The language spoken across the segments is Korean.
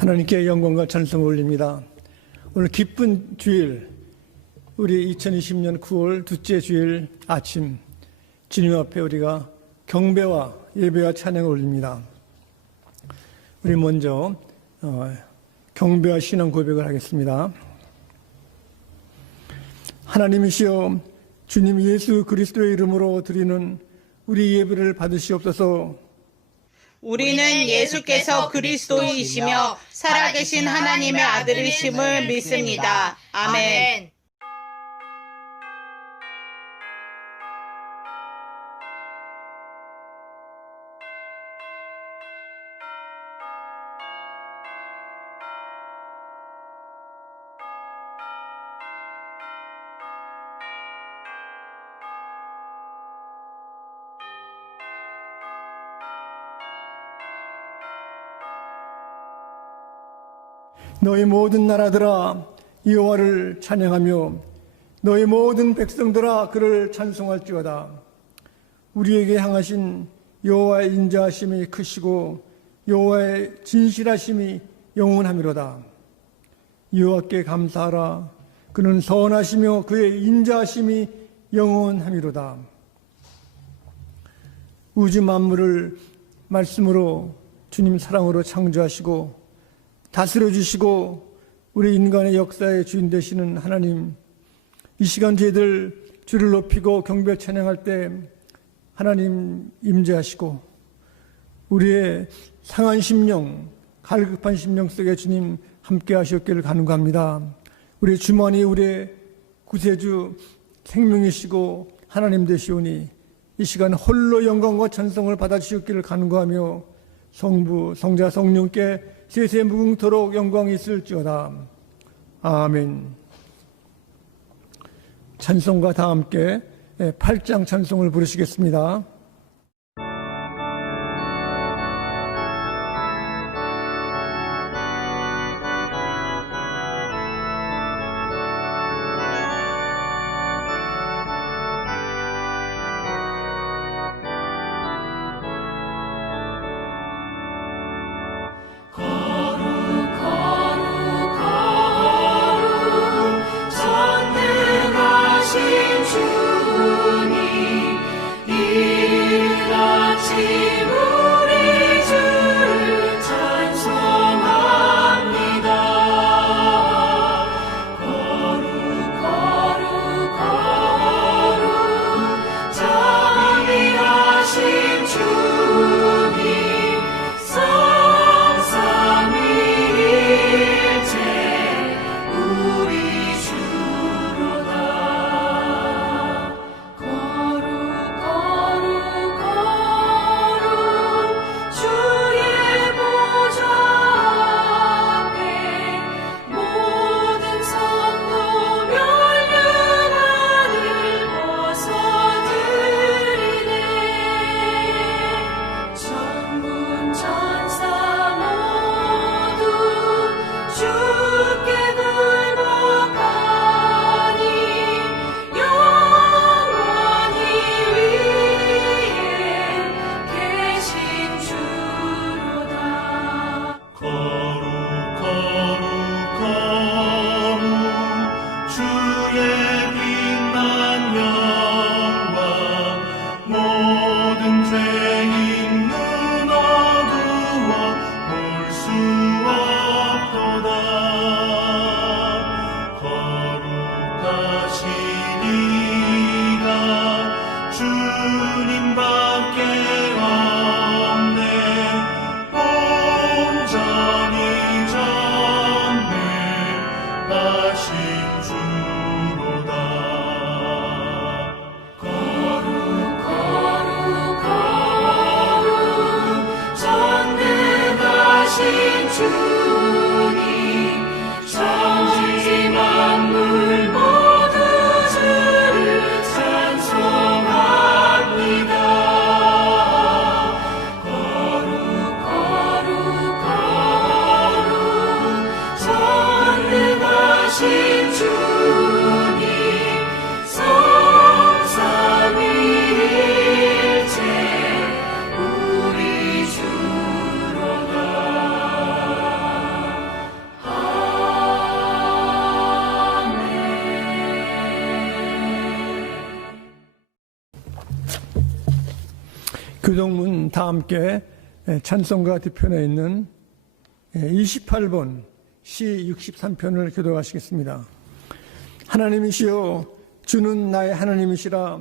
하나님께 영광과 찬송을 올립니다. 오늘 기쁜 주일, 우리 2020년 9월 둘째 주일 아침 주님 앞에 우리가 경배와 예배와 찬양을 올립니다. 우리 먼저 경배와 신앙 고백을 하겠습니다. 하나님이시여, 주님 예수 그리스도의 이름으로 드리는 우리 예배를 받으시옵소서. 우리는 예수께서 그리스도이시며 살아계신 하나님의 아들이심을 믿습니다. 아멘. 너희 모든 나라들아 여호와를 찬양하며 너희 모든 백성들아 그를 찬송할지어다. 우리에게 향하신 여호와의 인자하심이 크시고 여호와의 진실하심이 영원하미로다. 여호와께 감사하라. 그는 선하시며 그의 인자하심이 영원하미로다. 우주 만물을 말씀으로 주님 사랑으로 창조하시고 다스려 주시고 우리 인간의 역사의 주인 되시는 하나님, 이 시간 저희들 주를 높이고 경배 찬양할 때 하나님 임재하시고 우리의 상한 심령, 갈급한 심령 속에 주님 함께 하시옵기를 간구합니다. 우리 주만이 우리의 구세주 생명이시고 하나님 되시오니 이 시간 홀로 영광과 찬송을 받아주시옵기를 간구하며 성부, 성자, 성령께 세세 무궁토록 영광이 있을지어다. 아멘. 찬송과 다 함께 8장 찬송을 부르시겠습니다. 교동문 다 함께 찬송가 뒤편에 있는 28번 시 63편을 교독하시겠습니다. 하나님이시여 주는 나의 하나님이시라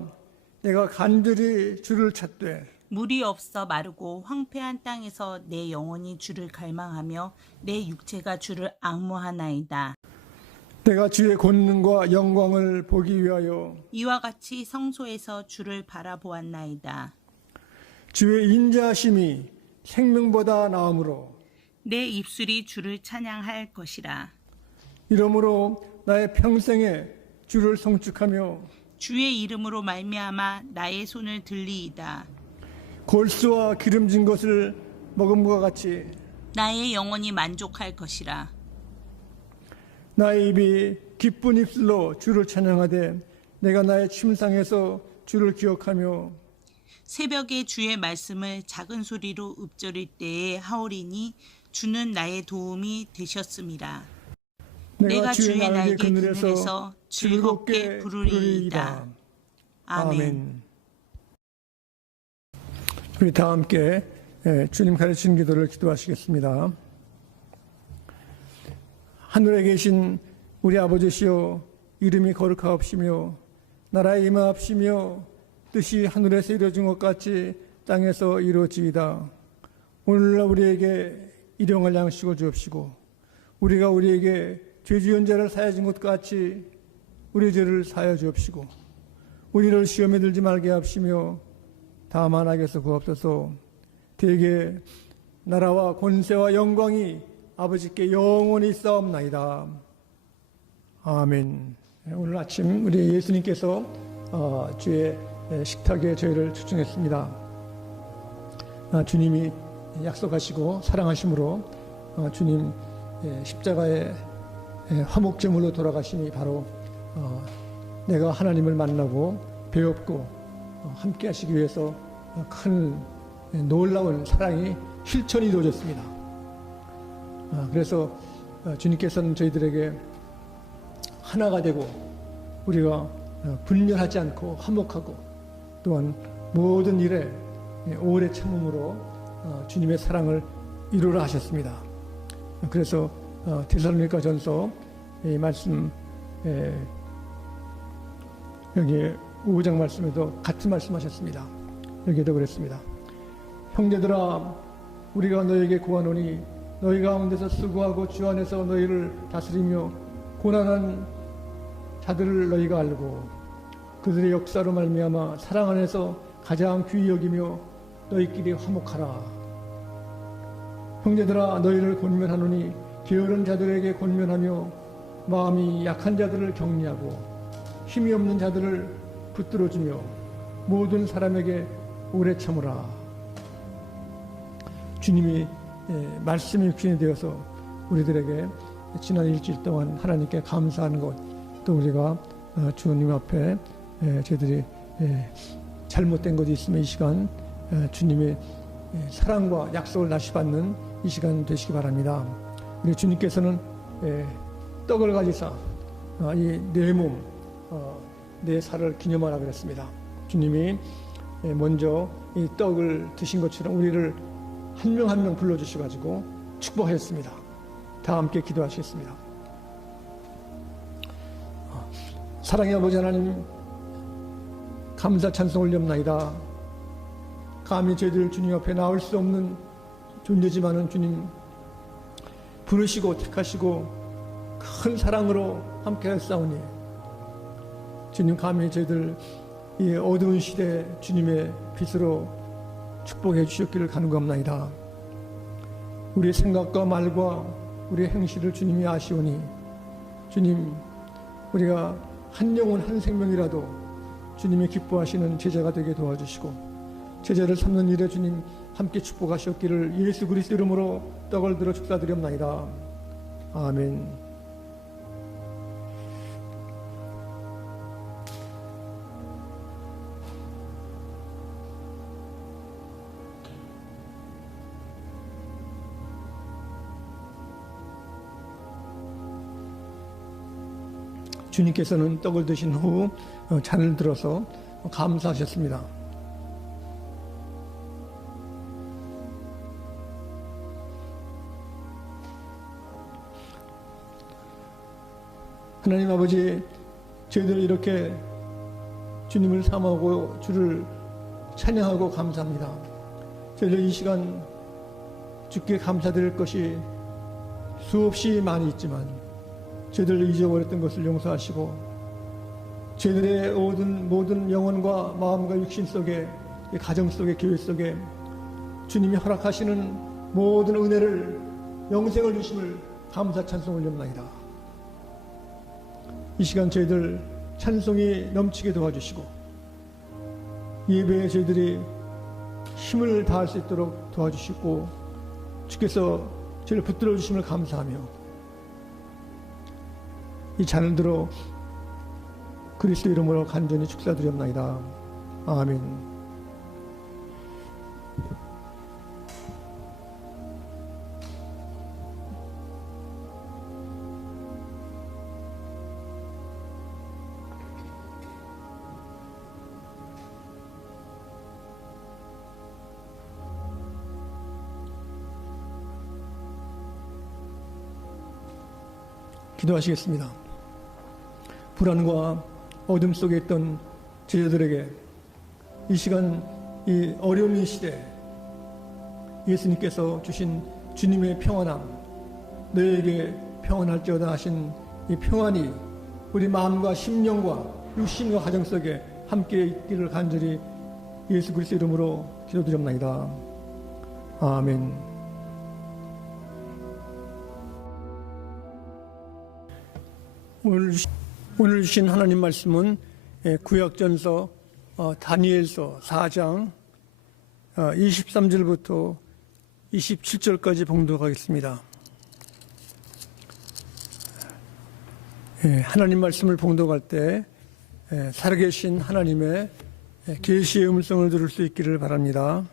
내가 간절히 주를 찾되 물이 없어 마르고 황폐한 땅에서 내 영혼이 주를 갈망하며 내 육체가 주를 앙모하나이다. 내가 주의 권능과 영광을 보기 위하여 이와 같이 성소에서 주를 바라보았나이다. 주의 인자하심이 생명보다 나음으로 내 입술이 주를 찬양할 것이라. 이러므로 나의 평생에 주를 송축하며 주의 이름으로 말미암아 나의 손을 들리이다. 골수와 기름진 것을 먹음과 같이 나의 영혼이 만족할 것이라. 나의 입이 기쁜 입술로 주를 찬양하되 내가 나의 침상에서 주를 기억하며 새벽에 주의 말씀을 작은 소리로 읊조릴 때에 하오리니 주는 나의 도움이 되셨음이라. 내가 주의 날개 그늘에서 즐겁게 부르리이다. 아멘. 우리 다 함께 주님 가르치는 기도를 기도하시겠습니다. 하늘에 계신 우리 아버지시여 이름이 거룩하옵시며 나라에 임하옵시며 뜻이 하늘에서 이루어진 것 같이 땅에서 이루어지이다. 오늘날 우리에게 일용할 양식을 주옵시고 우리가 우리에게 죄 지은 자를 사하여 준 것 같이 우리 죄를 사하여 주옵시고 우리를 시험에 들지 말게 하옵시며 다만 악에서 구하옵소서. 대개 나라와 권세와 영광이 아버지께 영원히 있사옵나이다. 아멘. 오늘 아침 우리 예수님께서 주의 식탁에 저희를 초청했습니다. 주님이 약속하시고 사랑하심으로 주님 십자가의 화목제물로 돌아가심이 바로 내가 하나님을 만나고 배웠고 함께 하시기 위해서 큰 놀라운 사랑이 실천이 이루어졌습니다. 그래서 주님께서는 저희들에게 하나가 되고 우리가 분열하지 않고 화목하고 또한 모든 일에 오래 참음으로 주님의 사랑을 이루라 하셨습니다. 그래서 데살로니가 전서 이 말씀 여기 5장 말씀에도 같은 말씀하셨습니다. 여기에도 그랬습니다. 형제들아 우리가 너에게 구하노니 너희 가운데서 수고하고 주 안에서 너희를 다스리며 고난한 자들을 너희가 알고 그들의 역사로 말미암아 사랑 안에서 가장 귀히 여기며 너희끼리 화목하라. 형제들아 너희를 권면하노니 게으른 자들에게 권면하며 마음이 약한 자들을 격려하고 힘이 없는 자들을 붙들어주며 모든 사람에게 오래 참으라. 주님이 말씀이 육신이 되어서 우리들에게 지난 일주일 동안 하나님께 감사하는 것, 또 우리가 주님 앞에 저희들이 잘못된 것이 있으면 이 시간 주님의 사랑과 약속을 다시 받는 이 시간 되시기 바랍니다. 우리 주님께서는 떡을 가지사 이 내 몸, 내 살을 기념하라 그랬습니다. 주님이 먼저 이 떡을 드신 것처럼 우리를 한 명 한 명 불러주셔가지고 축복하셨습니다. 다 함께 기도하시겠습니다. 사랑의 아버지 하나님, 감사 찬송 올렵나이다. 감히 저희들 주님 앞에 나올 수 없는 존재지만은 주님 부르시고 택하시고 큰 사랑으로 함께 하였사오니 주님 감히 저희들 이 어두운 시대 주님의 빛으로 축복해 주셨기를 간구합나이다. 우리의 생각과 말과 우리의 행실을 주님이 아시오니 주님 우리가 한 영혼 한 생명이라도 주님이 기뻐하시는 제자가 되게 도와주시고 제자를 삼는 일에 주님 함께 축복하셨기를 예수 그리스도 이름으로 떡을 들어 축사드렸나이다. 아멘. 주님께서는 떡을 드신 후 잔을 들어서 감사하셨습니다. 하나님 아버지, 저희들 이렇게 주님을 사모하고 주를 찬양하고 감사합니다. 저희들 이 시간 주께 감사드릴 것이 수없이 많이 있지만 저희들 잊어버렸던 것을 용서하시고 저희들의 모든 영혼과 마음과 육신 속에, 가정 속에, 교회 속에 주님이 허락하시는 모든 은혜를, 영생을 주심을 감사 찬송 올려옵나이다. 이 시간 저희들 찬송이 넘치게 도와주시고 예배에 저희들이 힘을 다할 수 있도록 도와주시고 주께서 저희를 붙들어 주심을 감사하며 이 잔을 들어 그리스도 이름으로 간절히 축사드렸나이다. 아멘. 기도하시겠습니다. 불안과 어둠 속에 있던 제자들에게 이 시간, 이 어려운 이 시대 예수님께서 주신 주님의 평안함, 너에게 평안할지어다 하신 이 평안이 우리 마음과 심령과 육신과 가정 속에 함께 있기를 간절히 예수 그리스도 이름으로 기도드립니다. 아멘. 오늘 주신 하나님 말씀은 구약전서 다니엘서 4장 23절부터 27절까지 봉독하겠습니다. 하나님 말씀을 봉독할 때 살아계신 하나님의 계시의 음성을 들을 수 있기를 바랍니다.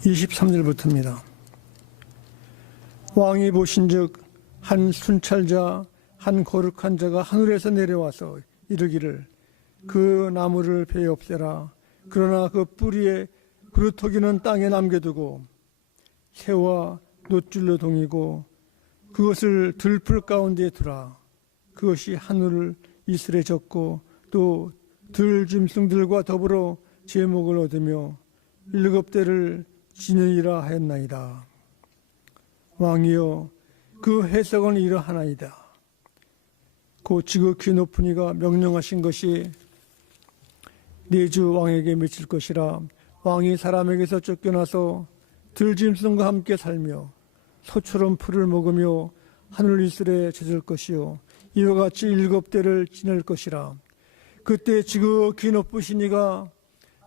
(23절부터입니다) 왕이 보신즉 한 순찰자 한 거룩한 자가 하늘에서 내려와서 이르기를 그 나무를 베어 없애라. 그러나 그 뿌리에 그루터기는 땅에 남겨두고 새와 놋줄로 동이고 그것을 들풀 가운데에 두라. 그것이 하늘을 이슬에 젓고 또 들짐승들과 더불어 제목을 얻으며 7대를 지내리라 하였나이다. 왕이여 그 해석은 이러하나이다. 곧 지극히 높은 이가 명령하신 것이 내주 왕에게 미칠 것이라. 왕이 사람에게서 쫓겨나서 들짐승과 함께 살며 소처럼 풀을 먹으며 하늘 이슬에 젖을 것이요 이와 같이 7대를 지낼 것이라. 그때 지극히 높으신 이가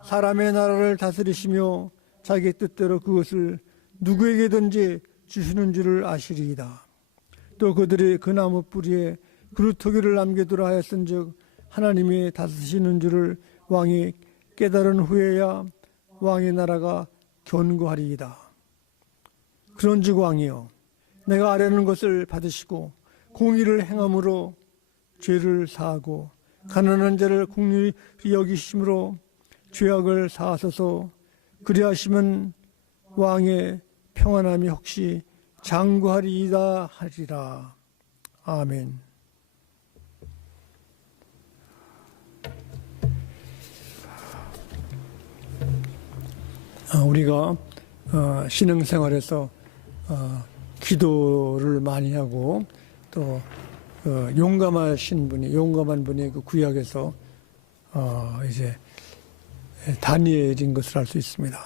사람의 나라를 다스리시며 자기 뜻대로 그것을 누구에게든지 주시는 줄을 아시리이다. 또 그들이 그 나무 뿌리에 그루터기를 남겨두라 하였은즉 하나님이 다스리시는 줄을 왕이 깨달은 후에야 왕의 나라가 견고하리이다. 그런즉 왕이여 내가 아뢰는 것을 받으시고 공의를 행함으로 죄를 사하고 가난한 자를 긍휼히 여기심으로 죄악을 사하소서. 그리하시면 왕의 평안함이 혹시 장구하리이다 하리라. 아멘. 우리가 신앙생활에서 기도를 많이 하고 또 용감한 분이 그 구약에서 이제 다니엘인 것을 알 수 있습니다.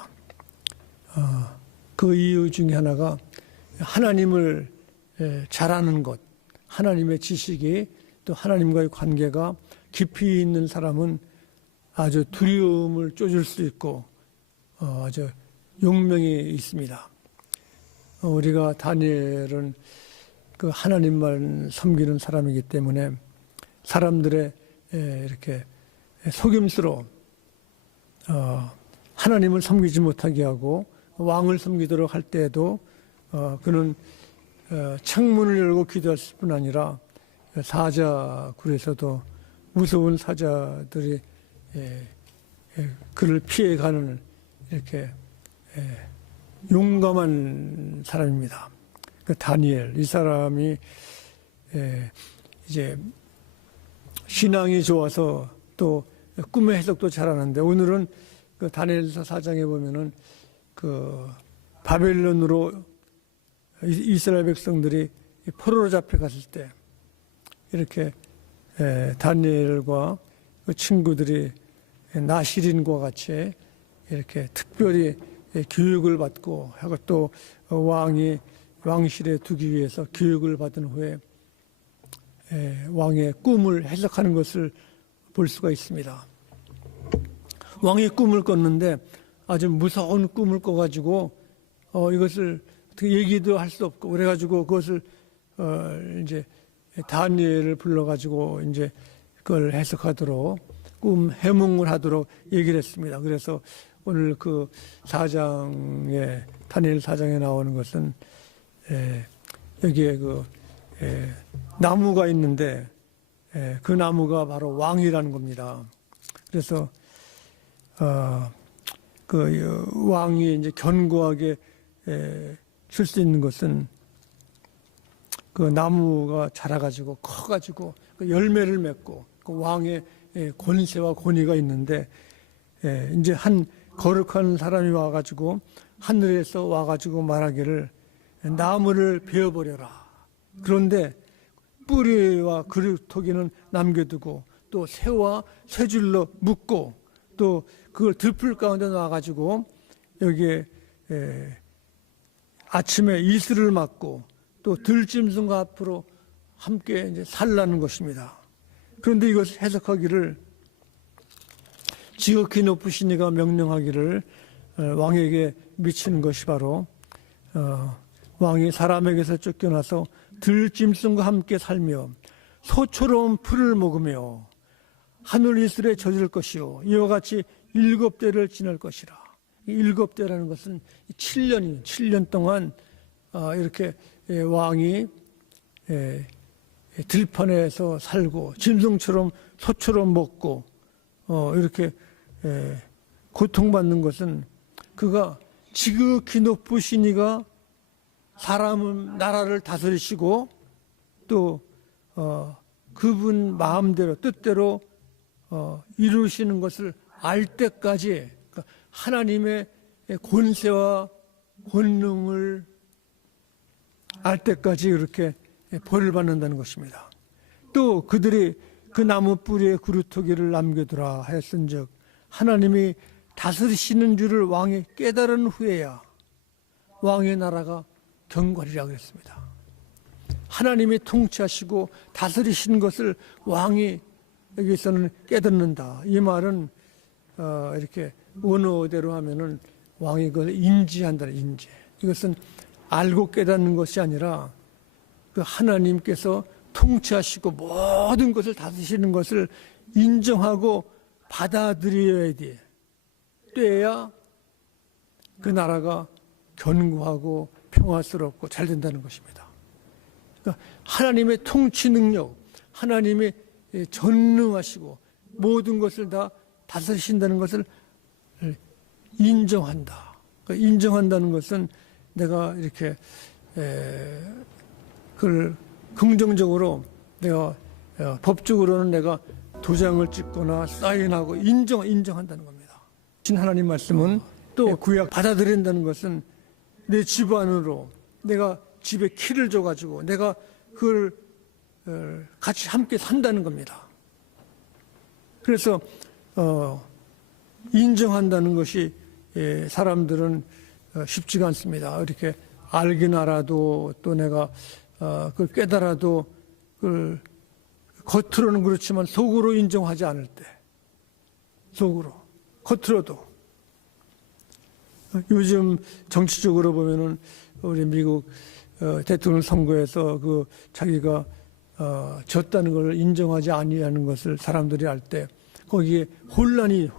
그 이유 중에 하나가 하나님을 잘 아는 것, 하나님의 지식이 또 하나님과의 관계가 깊이 있는 사람은 아주 두려움을 쫓을 수 있고 아주 용명이 있습니다. 우리가 다니엘은 그 하나님만 섬기는 사람이기 때문에 사람들의 이렇게 속임수로 하나님을 섬기지 못하게 하고 왕을 섬기도록 할 때에도 그는 창문을 열고 기도할 뿐 아니라 사자굴에서도 무서운 사자들이 그를 피해가는 이렇게 용감한 사람입니다. 그 다니엘, 이 사람이 이제 신앙이 좋아서 또 꿈의 해석도 잘하는데, 오늘은 그 다니엘서 4장에 보면은 그 바벨론으로 이스라엘 백성들이 포로로 잡혀갔을 때 이렇게 다니엘과 그 친구들이 나시린과 같이 이렇게 특별히 교육을 받고 하고, 또 왕이 왕실에 두기 위해서 교육을 받은 후에 왕의 꿈을 해석하는 것을 볼 수가 있습니다. 왕이 꿈을 꿨는데 아주 무서운 꿈을 꿔가지고 이것을 어떻게 얘기도 할 수 없고, 그래가지고 그것을 이제 다니엘을 불러가지고 이제 그걸 해석하도록, 꿈 해몽을 하도록 얘기를 했습니다. 그래서 오늘 그 4장에, 다니엘 4장에 나오는 것은 여기에 그 나무가 있는데 그 나무가 바로 왕이라는 겁니다. 그래서 그 왕이 이제 견고하게 줄 수 있는 것은 그 나무가 자라가지고 커가지고 그 열매를 맺고 그 왕의 권세와 권위가 있는데, 이제 한 거룩한 사람이 와가지고 하늘에서 와가지고 말하기를 나무를 베어버려라. 그런데 뿌리와 그루터기는 남겨두고 또 새와 쇠줄로 묶고 또 그걸 들풀 가운데 놔가지고 여기에 아침에 이슬을 맞고 또 들짐승과 앞으로 함께 이제 살라는 것입니다. 그런데 이것을 해석하기를, 지극히 높으신 이가 명령하기를 왕에게 미치는 것이 바로 왕이 사람에게서 쫓겨나서 들짐승과 함께 살며 소처럼 풀을 먹으며 하늘 이슬에 젖을 것이요 이와 같이 7대를 지날 것이라. 7대라는 것은 7년 동안 이렇게 왕이 들판에서 살고 짐승처럼 소처럼 먹고 이렇게 고통받는 것은, 그가 지극히 높으신 이가 사람은 나라를 다스리시고 또 그분 마음대로 뜻대로 이루시는 것을 알 때까지, 그러니까 하나님의 권세와 권능을 알 때까지 이렇게 벌을 받는다는 것입니다. 또 그들이 그 나무 뿌리에 그루터기를 남겨두라 하였은즉 하나님이 다스리시는 줄을 왕이 깨달은 후에야 왕의 나라가 경과리라 그랬습니다. 하나님이 통치하시고 다스리시는 것을 왕이 여기서는 깨닫는다. 이 말은 이렇게 원어대로 하면은 왕이 그걸 인지한다는 인지. 이것은 알고 깨닫는 것이 아니라 그 하나님께서 통치하시고 모든 것을 다스리시는 것을 인정하고 받아들여야 돼. 때야 그 나라가 견고하고 평화스럽고 잘 된다는 것입니다. 그러니까 하나님의 통치 능력, 하나님의 전능하시고 모든 것을 다 다스리신다는 것을 인정한다. 그러니까 인정한다는 것은 내가 이렇게 그걸 긍정적으로 내가 법적으로는 내가 도장을 찍거나 사인하고 인정한다는 겁니다. 신 하나님 말씀은 또 구약 받아들인다는 것은 내 집안으로 내가 집에 키를 줘가지고 내가 그걸 같이 함께 산다는 겁니다. 그래서 인정한다는 것이 사람들은 쉽지가 않습니다. 이렇게 알긴 알아도 또 내가 그걸 깨달아도 그걸 겉으로는 그렇지만 속으로 인정하지 않을 때, 속으로 겉으로도. 요즘 정치적으로 보면은 우리 미국 대통령 선거에서 그 자기가 졌다는 걸 인정하지 아니하는 것을 사람들이 알 때 거기에 혼란이요.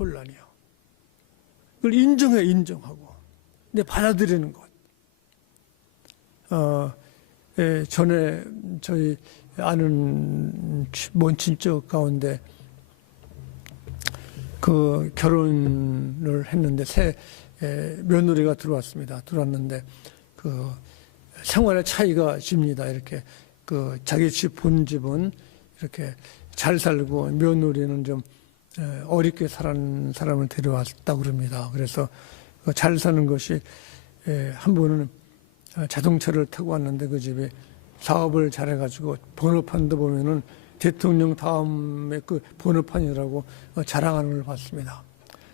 그걸 인정하고 근데 받아들이는 것. 전에 저희 아는 먼 친척 가운데 그 결혼을 했는데 며느리가 들어왔습니다. 들어왔는데 그 생활의 차이가 집니다. 이렇게 그 자기 집 본 집은 이렇게 잘 살고 며느리는 좀 어렵게 사는 사람을 데려왔다고 그럽니다. 그래서 잘 사는 것이 한 번은 자동차를 타고 왔는데 그 집에 사업을 잘해가지고 번호판도 보면은 대통령 다음에 그 번호판이라고 자랑하는 걸 봤습니다.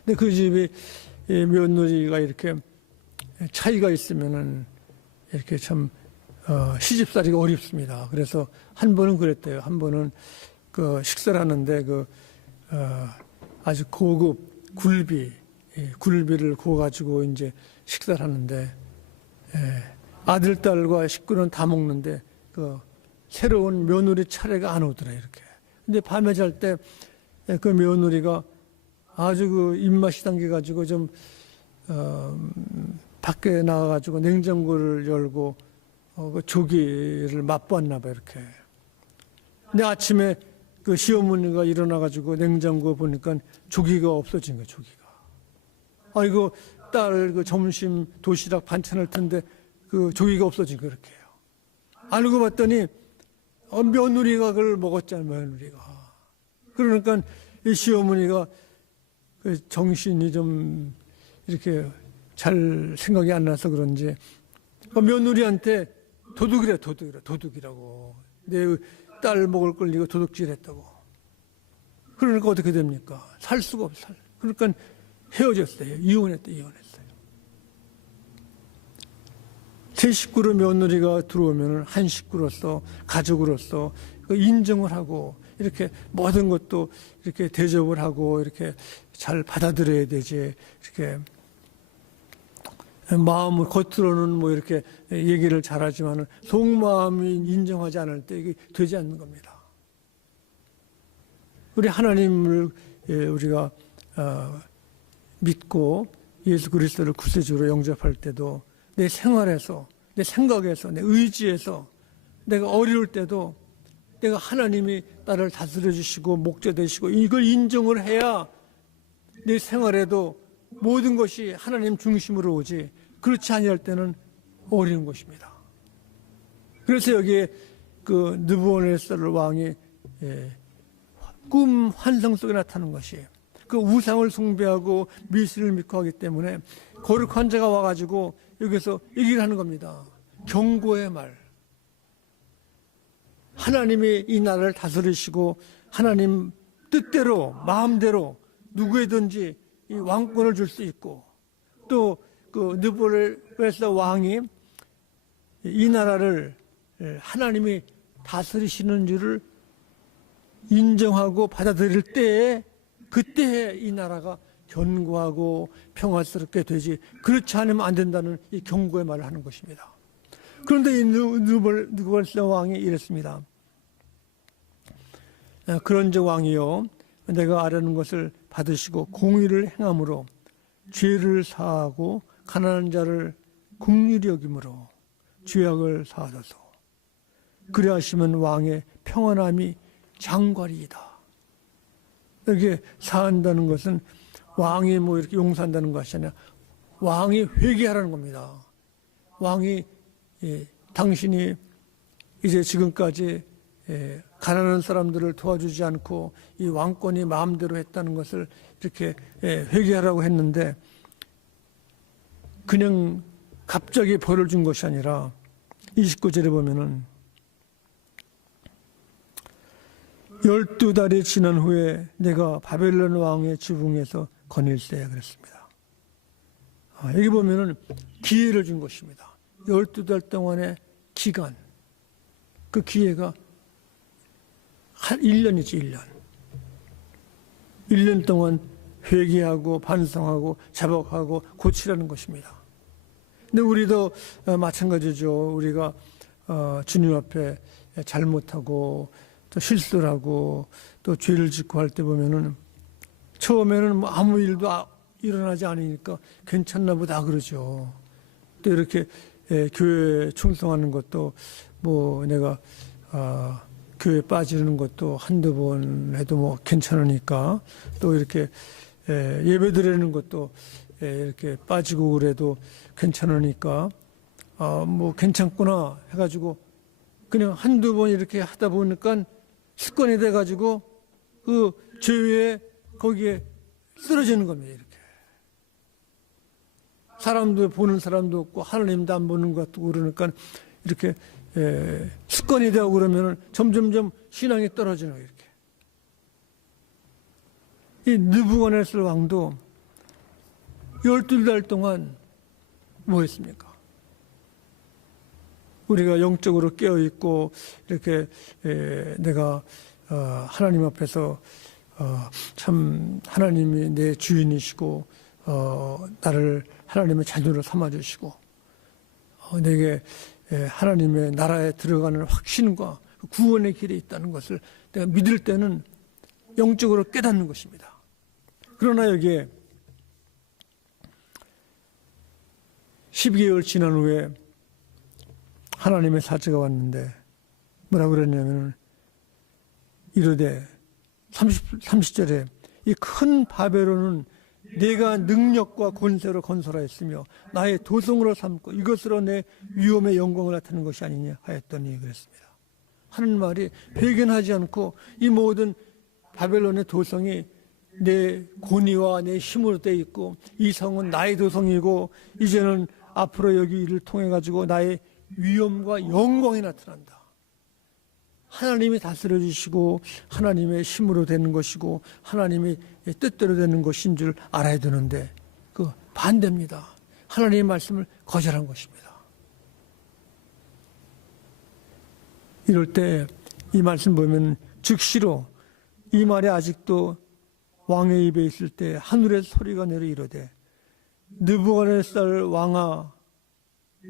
근데 그 집이 며느리가 이렇게 차이가 있으면은 이렇게 참 시집살이가 어렵습니다. 그래서 한 번은 그랬대요. 한 번은 그 식사를 하는데 아주 고급 굴비를 구워가지고 이제 식사를 하는데 아들, 딸과 식구는 다 먹는데 그 새로운 며느리 차례가 안 오더라 이렇게. 근데 밤에 잘 때 그 며느리가 아주 그 입맛이 당겨가지고 좀 밖에 나가가지고 냉장고를 열고 그 조기를 맛보았나 봐 이렇게. 근데 아침에 그 시어머니가 일어나가지고 냉장고 보니까 조기가 없어진 거야 조기가. 아이고 딸 그 점심 도시락 반찬할 텐데 그 조기가 없어진 거 이렇게 해요. 알고 봤더니 며느리가 그걸 먹었잖아요 며느리가. 그러니까 이 시어머니가 그 정신이 좀 이렇게 잘 생각이 안 나서 그런지 며느리한테 도둑이라고 내 딸 먹을 걸 네가 도둑질했다고. 그러니까 어떻게 됩니까? 살 수가 없어. 그러니까 헤어졌어요. 이혼했어요. 세 식구로 며느리가 들어오면 한 식구로서 가족으로서 인정을 하고 이렇게 모든 것도 이렇게 대접을 하고 이렇게 잘 받아들여야 되지. 이렇게 마음을 겉으로는 뭐 이렇게 얘기를 잘하지만 속마음이 인정하지 않을 때 이게 되지 않는 겁니다. 우리 하나님을 우리가 믿고 예수 그리스도를 구세주로 영접할 때도 내 생활에서, 내 생각에서, 내 의지에서 내가 어려울 때도 내가 하나님이 나를 다스려 주시고 목자 되시고 이걸 인정을 해야 내 생활에도 모든 것이 하나님 중심으로 오지 그렇지 아니할 때는 어려운 것입니다. 그래서 여기에 그 느부갓네살 왕이 꿈 환상 속에 나타나는 것이에요. 그 우상을 숭배하고 미신을 믿고 하기 때문에 거룩한 자가 와가지고 여기서 얘기를 하는 겁니다. 경고의 말. 하나님이 이 나라를 다스리시고 하나님 뜻대로 마음대로 누구에든지 이 왕권을 줄 수 있고 또 그 느부갓네살 왕이 이 나라를 하나님이 다스리시는 줄을 인정하고 받아들일 때에 그때에 이 나라가 견고하고 평화스럽게 되지 그렇지 않으면 안 된다는 이 경고의 말을 하는 것입니다. 그런데 이 느부갓네살 왕이 이랬습니다. 그런즉 왕이여 내가 아뢰는 것을 받으시고 공의를 행함으로 죄를 사하고 가난한 자를 긍휼히 여김으로 죄악을 사하소서. 그리하시면 왕의 평안함이 장관이이다. 이렇게 사한다는 것은 왕이 뭐 이렇게 용서한다는 것이 아니라 왕이 회개하라는 겁니다. 왕이 당신이 이제 지금까지 가난한 사람들을 도와주지 않고 이 왕권이 마음대로 했다는 것을 이렇게 회개하라고 했는데 그냥 갑자기 벌을 준 것이 아니라 29절에 보면은 12달이 지난 후에 내가 바벨론 왕의 지붕에서 거닐세 그랬습니다. 여기 보면은 기회를 준 것입니다. 12달 동안의 기간, 그 기회가 한 1년이지 1년. 1년 동안 회개하고 반성하고 자복하고 고치라는 것입니다. 근데 우리도 마찬가지죠. 우리가 주님 앞에 잘못하고 또 실수를 하고 또 죄를 짓고 할 때 보면은 처음에는 뭐 아무 일도 일어나지 않으니까 괜찮나 보다 그러죠. 또 이렇게 교회에 충성하는 것도 뭐 내가 교회에 빠지는 것도 한두 번 해도 뭐 괜찮으니까 또 이렇게 예배 드리는 것도 이렇게 빠지고 그래도 괜찮으니까 뭐 괜찮구나 해가지고 그냥 한두 번 이렇게 하다 보니까 습관이 돼가지고 그 죄에 거기에 쓰러지는 겁니다. 이렇게 사람도 보는 사람도 없고 하나님도 안 보는 것 같고 그러니까 이렇게 습관이 되고 그러면 점점점 신앙이 떨어지는 거예요. 이렇게 이 느부갓네살 왕도 12달 동안 뭐 했습니까? 우리가 영적으로 깨어있고 이렇게 내가 하나님 앞에서 참 하나님이 내 주인이시고 나를 하나님의 자녀로 삼아주시고 내게 하나님의 나라에 들어가는 확신과 구원의 길에 있다는 것을 내가 믿을 때는 영적으로 깨닫는 것입니다. 그러나 여기에 12개월 지난 후에 하나님의 사자가 왔는데 뭐라고 그랬냐면 이르되 30절에 이 큰 바벨론은 내가 능력과 권세로 건설하였으며 나의 도성으로 삼고 이것으로 내 위엄의 영광을 나타내는 것이 아니냐 하였더니 그랬습니다. 하는 말이 배견하지 않고 이 모든 바벨론의 도성이 내 권위와 내 힘으로 돼 있고 이 성은 나의 도성이고 이제는 앞으로 여기 이를 통해 가지고 나의 위엄과 영광이 나타난다. 하나님이 다스려 주시고 하나님의 힘으로 되는 것이고 하나님의 뜻대로 되는 것인 줄 알아야 되는데 그 반대입니다. 하나님의 말씀을 거절한 것입니다. 이럴 때 이 말씀 보면 즉시로 이 말이 아직도 왕의 입에 있을 때 하늘의 소리가 내려 이르되 느부갓네살 왕아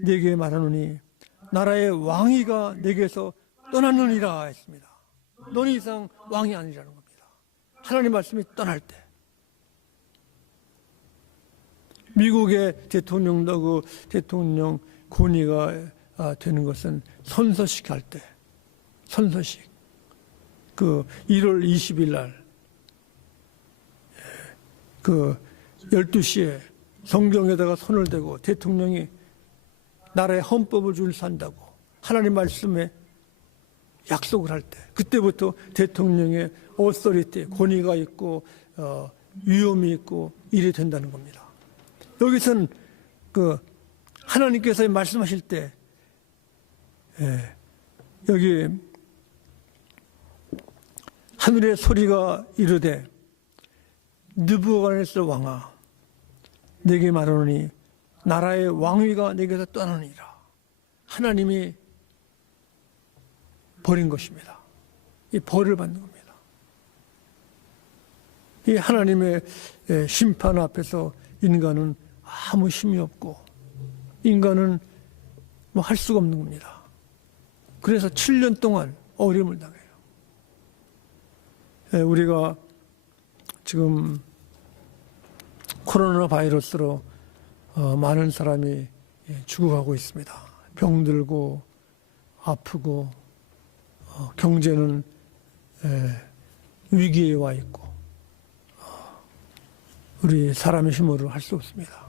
내게 말하노니 나라의 왕위가 내게서 떠났느니라 했습니다. 너는 이상 왕이 아니라는 겁니다. 하나님 말씀이 떠날 때 미국의 대통령도 그 대통령 권위가 되는 것은 선서식 할 때 선서식 그 1월 20일 날 그 12시에 성경에다가 손을 대고 대통령이 나라의 헌법을 준수한다고 하나님 말씀에 약속을 할 때 그때부터 대통령의 오소리티 권위가 있고 위엄이 있고 일이 된다는 겁니다. 여기서는 그 하나님께서 말씀하실 때 여기 하늘의 소리가 이르되 느부갓네살 왕아 내게 말하노니 나라의 왕위가 내게서 떠나느니라. 하나님이 버린 것입니다. 이 벌을 받는 겁니다. 이 하나님의 심판 앞에서 인간은 아무 힘이 없고 인간은 뭐 할 수가 없는 겁니다. 그래서 7년 동안 어려움을 당해요. 우리가 지금 코로나 바이러스로 많은 사람이 죽어가고 있습니다. 병들고 아프고 경제는 위기에 와 있고 우리 사람의 힘으로 할 수 없습니다.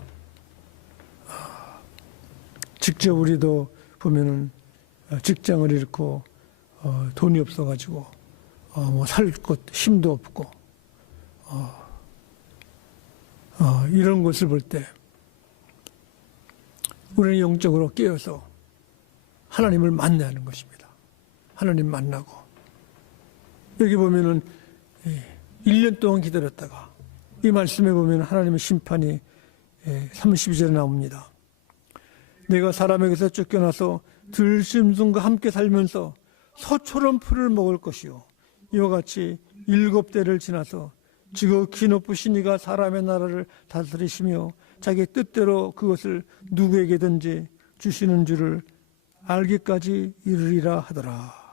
직접 우리도 보면은 직장을 잃고 돈이 없어가지고 뭐 살 것 힘도 없고 이런 것을 볼 때 우리는 영적으로 깨어서 하나님을 만나야 하는 것입니다. 하나님 만나고 여기 보면은 1년 동안 기다렸다가 이 말씀에 보면 하나님의 심판이 32절에 나옵니다. 내가 사람에게서 쫓겨나서 들짐승과 함께 살면서 소처럼 풀을 먹을 것이요 이와 같이 7대를 지나서 지극히 높으신 이가 사람의 나라를 다스리시며 자기 뜻대로 그것을 누구에게든지 주시는 줄을 알기까지 이르리라 하더라.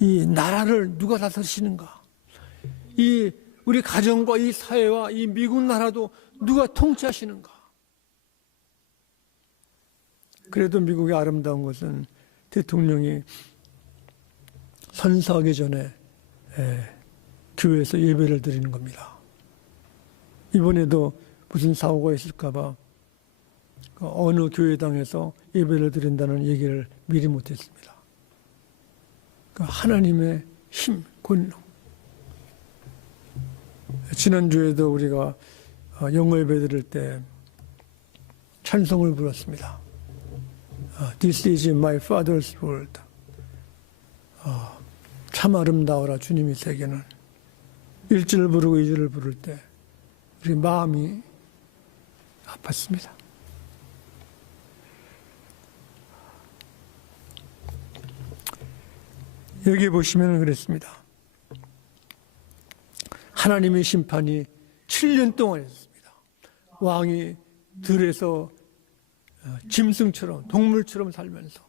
이 나라를 누가 다스리시는가? 이 우리 가정과 이 사회와 이 미국 나라도 누가 통치하시는가? 그래도 미국의 아름다운 것은 대통령이 선서하기 전에 교회에서 예배를 드리는 겁니다. 이번에도 무슨 사고가 있을까봐 어느 교회당에서 예배를 드린다는 얘기를 미리 못했습니다. 하나님의 힘, 권능. 지난주에도 우리가 영어 예배 드릴 때 찬송을 불렀습니다. This is my Father's world. 참 아름다워라 주님의 세계는. 1절을 부르고 2절을 부를 때 우리 마음이 아팠습니다. 여기 보시면 그랬습니다. 하나님의 심판이 7년 동안이었습니다. 왕이 들에서 짐승처럼 동물처럼 살면서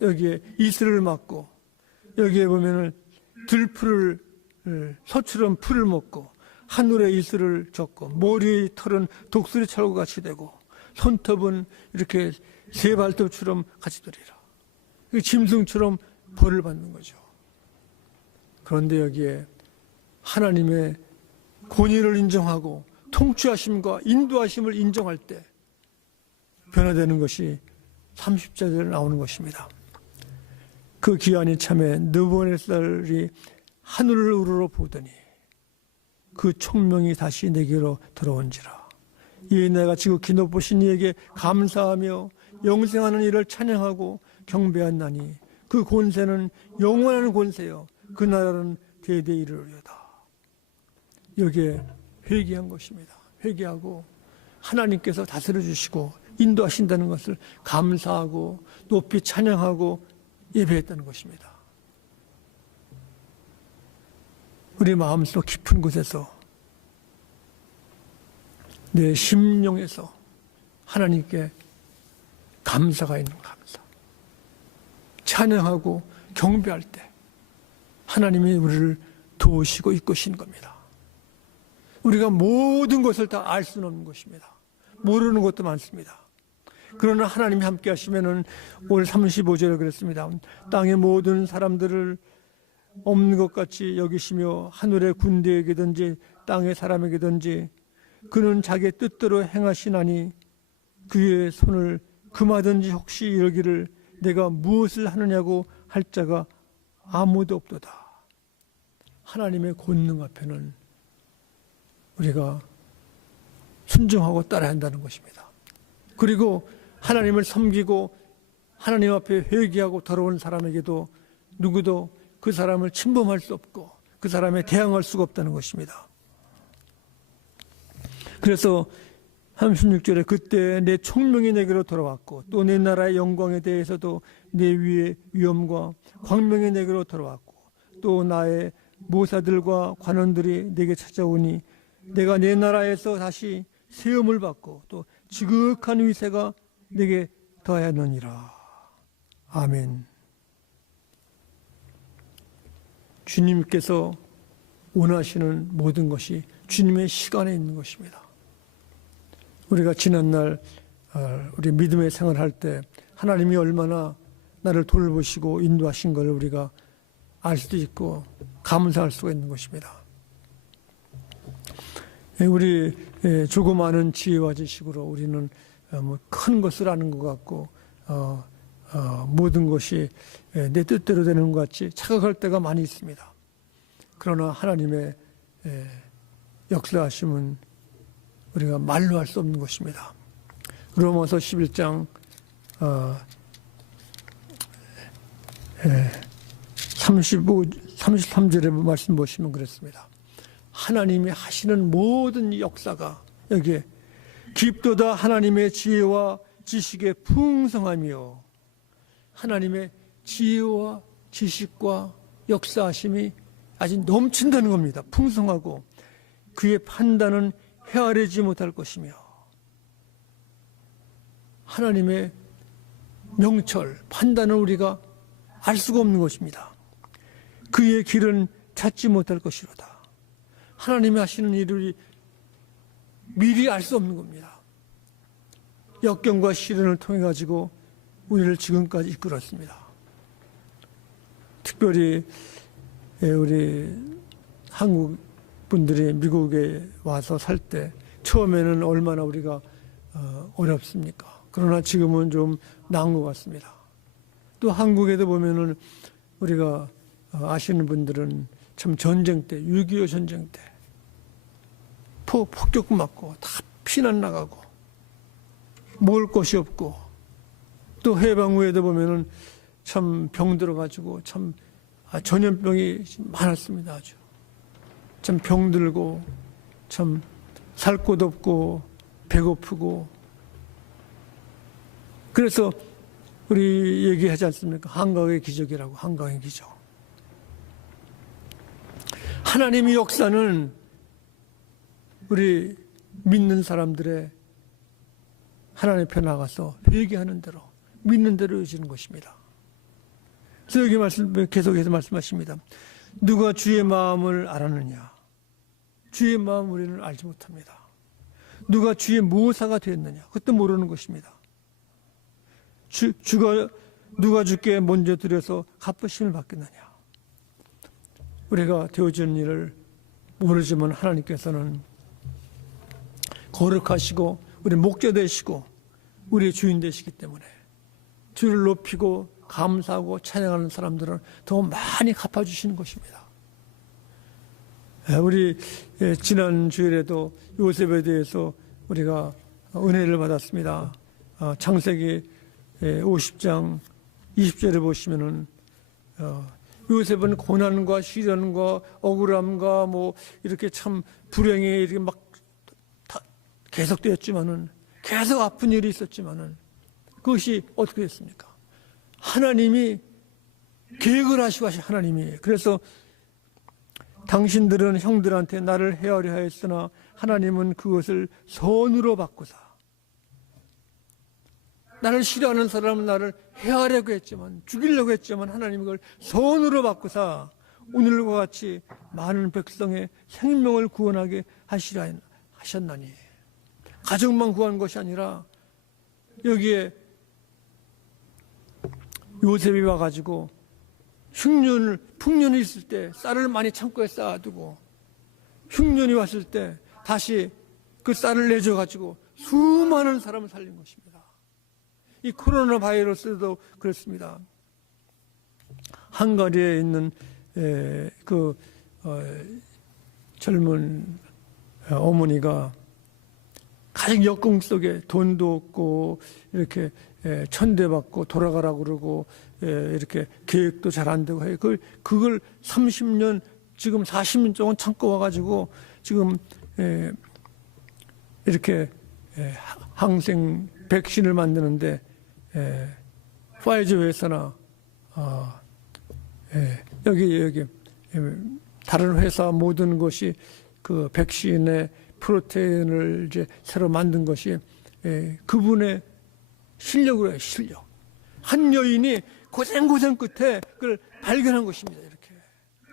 여기에 이슬을 맞고 여기에 보면은 들풀을 소처럼 풀을 먹고 하늘에 이슬을 젓고 머리의 털은 독수리 찰과 같이 되고 손톱은 이렇게 새 발톱처럼 같이 되리라. 짐승처럼 벌을 받는 거죠. 그런데 여기에 하나님의 권위를 인정하고 통치하심과 인도하심을 인정할 때 변화되는 것이 30절에 나오는 것입니다. 그 기한이 참에 느부갓네살이 하늘을 우러러 보더니 그 총명이 다시 내게로 들어온지라. 이에 내가 지극히 높으신 이에게 감사하며 영생하는 이를 찬양하고 경배하나니 그 권세는 영원한 권세요 그 나라는 대대에 이르리로다. 여기에 회개한 것입니다. 회개하고 하나님께서 다스려 주시고 인도하신다는 것을 감사하고 높이 찬양하고 예배했다는 것입니다. 우리 마음속 깊은 곳에서 내 심령에서 하나님께 감사가 있는 감사, 찬양하고 경배할 때 하나님이 우리를 도우시고 이끄시는 겁니다. 우리가 모든 것을 다 알 수는 없는 것입니다. 모르는 것도 많습니다. 그러나 하나님이 함께 하시면은 오늘 35절에 그랬습니다. 땅의 모든 사람들을 없는 것 같이 여기시며 하늘의 군대에게든지 땅의 사람에게든지 그는 자기의 뜻대로 행하시나니 그의 손을 금하든지 혹시 이러기를 내가 무엇을 하느냐고 할 자가 아무도 없도다. 하나님의 권능 앞에는 우리가 순종하고 따라야 한다는 것입니다. 그리고 하나님을 섬기고 하나님 앞에 회개하고 돌아온 사람에게도 누구도 그 사람을 침범할 수 없고 그 사람에 대항할 수가 없다는 것입니다. 그래서 36절에 그때 내 총명이 내게로 돌아왔고 또 내 나라의 영광에 대해서도 내 위의 위엄과 광명이 내게로 돌아왔고 또 나의 모사들과 관원들이 내게 찾아오니 내가 내 나라에서 다시 세움을 받고 또 지극한 위세가 내게 더하였느니라. 아멘. 주님께서 원하시는 모든 것이 주님의 시간에 있는 것입니다. 우리가 지난날 우리 믿음의 생활할 때 하나님이 얼마나 나를 돌보시고 인도하신 걸 우리가 알 수도 있고 감사할 수가 있는 것입니다. 우리 조그마한 지혜와 지식으로 우리는 큰 것을 아는 것 같고 모든 것이 내 뜻대로 되는 것 같이 착각할 때가 많이 있습니다. 그러나 하나님의 역사하심은 우리가 말로 할 수 없는 것입니다. 로마서 11장 33절의 말씀 보시면 그렇습니다. 하나님이 하시는 모든 역사가 여기에 깊도다 하나님의 지혜와 지식의 풍성함이요. 하나님의 지혜와 지식과 역사하심이 아주 넘친다는 겁니다. 풍성하고 그의 판단은 헤아리지 못할 것이며 하나님의 명철, 판단은 우리가 알 수가 없는 것입니다. 그의 길은 찾지 못할 것이로다. 하나님이 하시는 일을 미리 알 수 없는 겁니다. 역경과 시련을 통해 가지고 우리를 지금까지 이끌었습니다. 특별히 우리 한국 분들이 미국에 와서 살 때 처음에는 얼마나 우리가 어렵습니까? 그러나 지금은 좀 나은 것 같습니다. 또 한국에도 보면은 우리가 아시는 분들은 참 전쟁 때, 6.25 전쟁 때 폭격 맞고 다 피난 나가고 먹을 것이 없고, 또 해방 후에도 보면은 참 병 들어가지고 참 전염병이 많았습니다. 아주 참 병들고 참 살 곳 없고 배고프고. 그래서 우리 얘기하지 않습니까? 한강의 기적이라고. 한강의 기적. 하나님의 역사는 우리 믿는 사람들의 하나님 앞에 나가서 회개하는 대로, 믿는 대로 이어지는 것입니다. 그래서 여기 계속해서 말씀하십니다. 누가 주의 마음을 알았느냐? 주의 마음 우리는 알지 못합니다. 누가 주의 모사가 되었느냐? 그것도 모르는 것입니다. 누가 주께 먼저 드려서 갚으심을 받겠느냐? 우리가 되어지는 일을 모르지만 하나님께서는 거룩하시고 우리 목자 되시고 우리의 주인 되시기 때문에 주를 높이고 감사하고 찬양하는 사람들은 더 많이 갚아주시는 것입니다. 우리 지난 주일에도 요셉에 대해서 우리가 은혜를 받았습니다. 창세기 50장 20절에 보시면은 요셉은 고난과 시련과 억울함과 뭐 이렇게 참 불행이 이렇게 막 계속되었지만은, 계속 아픈 일이 있었지만은 그것이 어떻게 됐습니까? 하나님이 계획을 하시고 하신 하나님이. 그래서 당신들은 형들한테 나를 헤아려 하였으나 하나님은 그것을 선으로 바꾸사. 나를 싫어하는 사람은 나를 헤아려고 했지만, 죽이려고 했지만 하나님은 그걸 선으로 바꾸사 오늘과 같이 많은 백성의 생명을 구원하게 하시라 하셨나니. 가족만 구한 것이 아니라 여기에 요셉이 와가지고 풍년이 있을 때 쌀을 많이 창고에 쌓아두고 흉년이 왔을 때 다시 그 쌀을 내줘가지고 수많은 사람을 살린 것입니다. 이 코로나 바이러스도 그렇습니다. 헝가리에 있는 젊은 어머니가 가장 역경 속에 돈도 없고 이렇게 천대받고 돌아가라고 그러고 이렇게 계획도 잘 안 되고 해요. 그걸 30년 지금 40년 동안 참고 와가지고 지금 이렇게 항생 백신을 만드는데 파이저 회사나 여기 다른 회사 모든 것이 그 백신의 프로테인을 이제 새로 만든 것이 그분의 실력으로 해요. 실력. 한 여인이 고생 끝에 그걸 발견한 것입니다. 이렇게.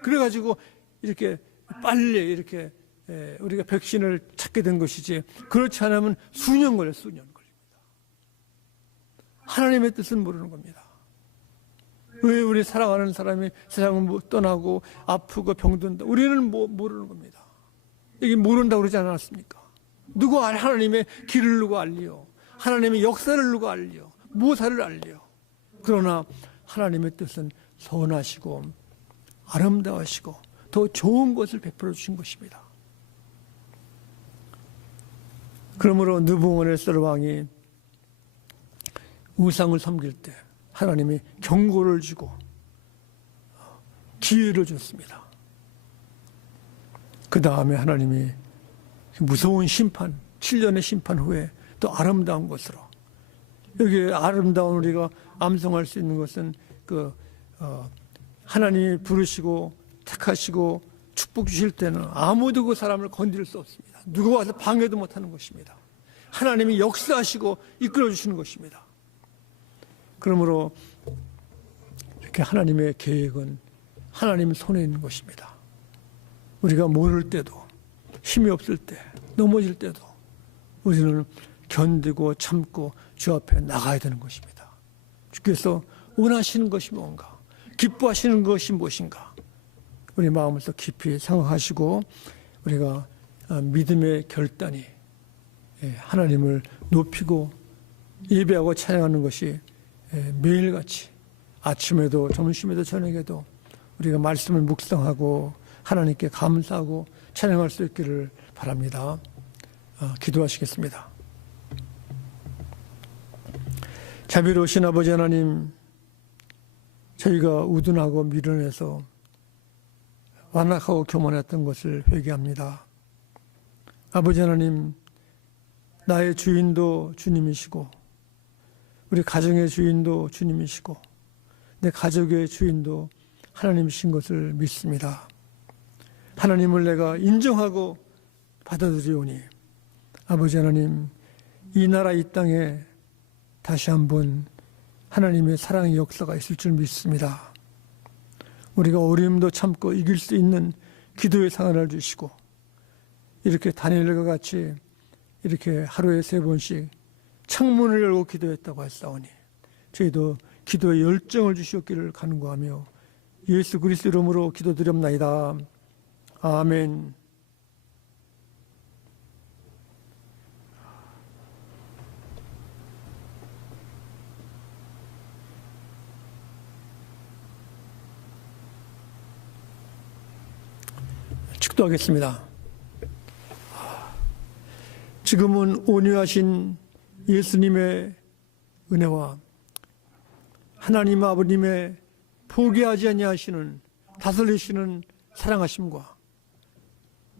그래가지고 이렇게 빨리 이렇게 우리가 백신을 찾게 된 것이지, 그렇지 않으면 수년 걸립니다. 하나님의 뜻은 모르는 겁니다. 왜 우리 사랑하는 사람이 세상을 떠나고 아프고 병든다? 우리는 모르는 겁니다. 이게 모른다고 그러지 않았습니까? 누가 하나님의 길을 누가 알리요? 하나님의 역사를 누가 알리요? 모사를 알리요? 그러나 하나님의 뜻은 선하시고 아름다우시고 더 좋은 것을 베풀어 주신 것입니다. 그러므로 느부갓네살 왕이 우상을 섬길 때 하나님이 경고를 주고 기회를 줬습니다. 그 다음에 하나님이 무서운 심판, 7년의 심판 후에 또 아름다운 것으로, 여기 아름다운 우리가 암송할 수 있는 것은 하나님이 부르시고 택하시고 축복 주실 때는 아무도 그 사람을 건드릴 수 없습니다. 누가 와서 방해도 못하는 것입니다. 하나님이 역사하시고 이끌어 주시는 것입니다. 그러므로 이렇게 하나님의 계획은 하나님 손에 있는 것입니다. 우리가 모를 때도, 힘이 없을 때, 넘어질 때도 우리는 견디고 참고 주 앞에 나가야 되는 것입니다. 주께서 원하시는 것이 뭔가, 기뻐하시는 것이 무엇인가, 우리 마음에서 깊이 생각하시고 우리가 믿음의 결단이 하나님을 높이고 예배하고 찬양하는 것이 매일같이 아침에도 점심에도 저녁에도 우리가 말씀을 묵상하고 하나님께 감사하고 찬양할 수 있기를 바랍니다. 기도하시겠습니다. 자비로우신 아버지 하나님, 저희가 우둔하고 미련해서 완악하고 교만했던 것을 회개합니다. 아버지 하나님, 나의 주인도 주님이시고 우리 가정의 주인도 주님이시고 내 가족의 주인도 하나님이신 것을 믿습니다. 하나님을 내가 인정하고 받아들이오니 아버지 하나님, 이 나라 이 땅에 다시 한번 하나님의 사랑의 역사가 있을 줄 믿습니다. 우리가 어려움도 참고 이길 수 있는 기도의 상을 주시고 이렇게 다니엘과 같이 이렇게 하루에 3번씩 창문을 열고 기도했다고 하사오니 저희도 기도의 열정을 주시옵기를 간구하며 예수 그리스도 이름으로 기도드렸나이다. 아멘. 축도하겠습니다. 지금은 온유하신 예수님의 은혜와 하나님 아버님의 포기하지 아니하시는 다스리시는 사랑하심과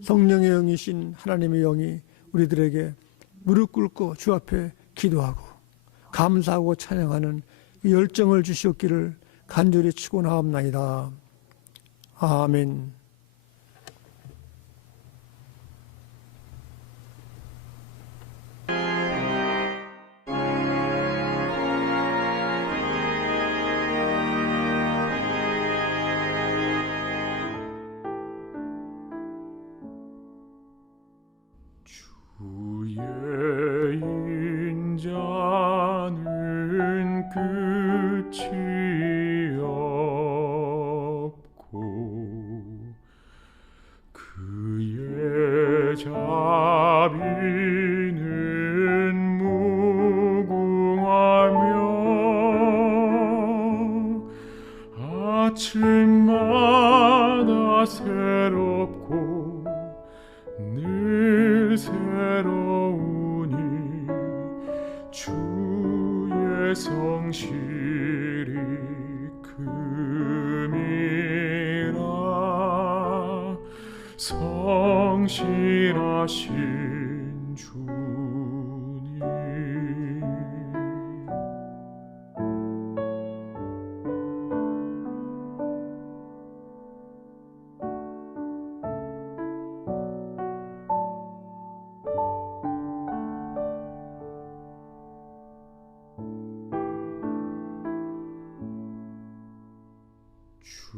성령의 영이신 하나님의 영이 우리들에게 무릎 꿇고 주 앞에 기도하고 감사하고 찬양하는 열정을 주시옵기를 간절히 축원하옵나이다. 아멘. 주의 인자는 끝이 없고 그의 자비는 무궁하며 아침마다 새롭고 늘 새로우니 주의 성실이 금이라 성실하신 주님.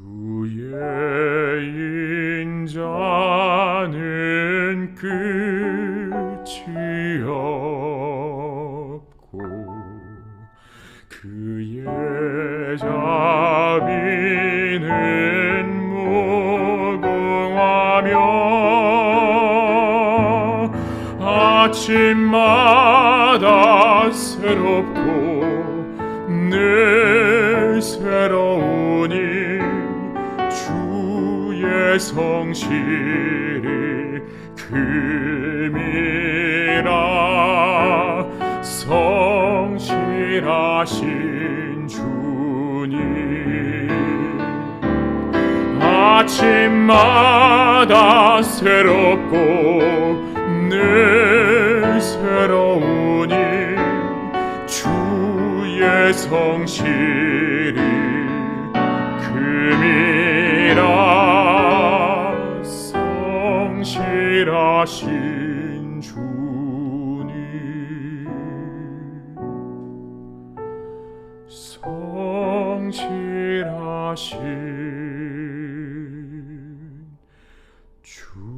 주의 인자는 끝이 없고 그의 자비는 무궁하며 아침마다 새롭고 늘 새로우니 주의 성실이 금이라 성실하신 주님. 아침마다 새롭고 늘 새로우니 주의 성실이 금이라 성실하신 주님. 성실하신 주.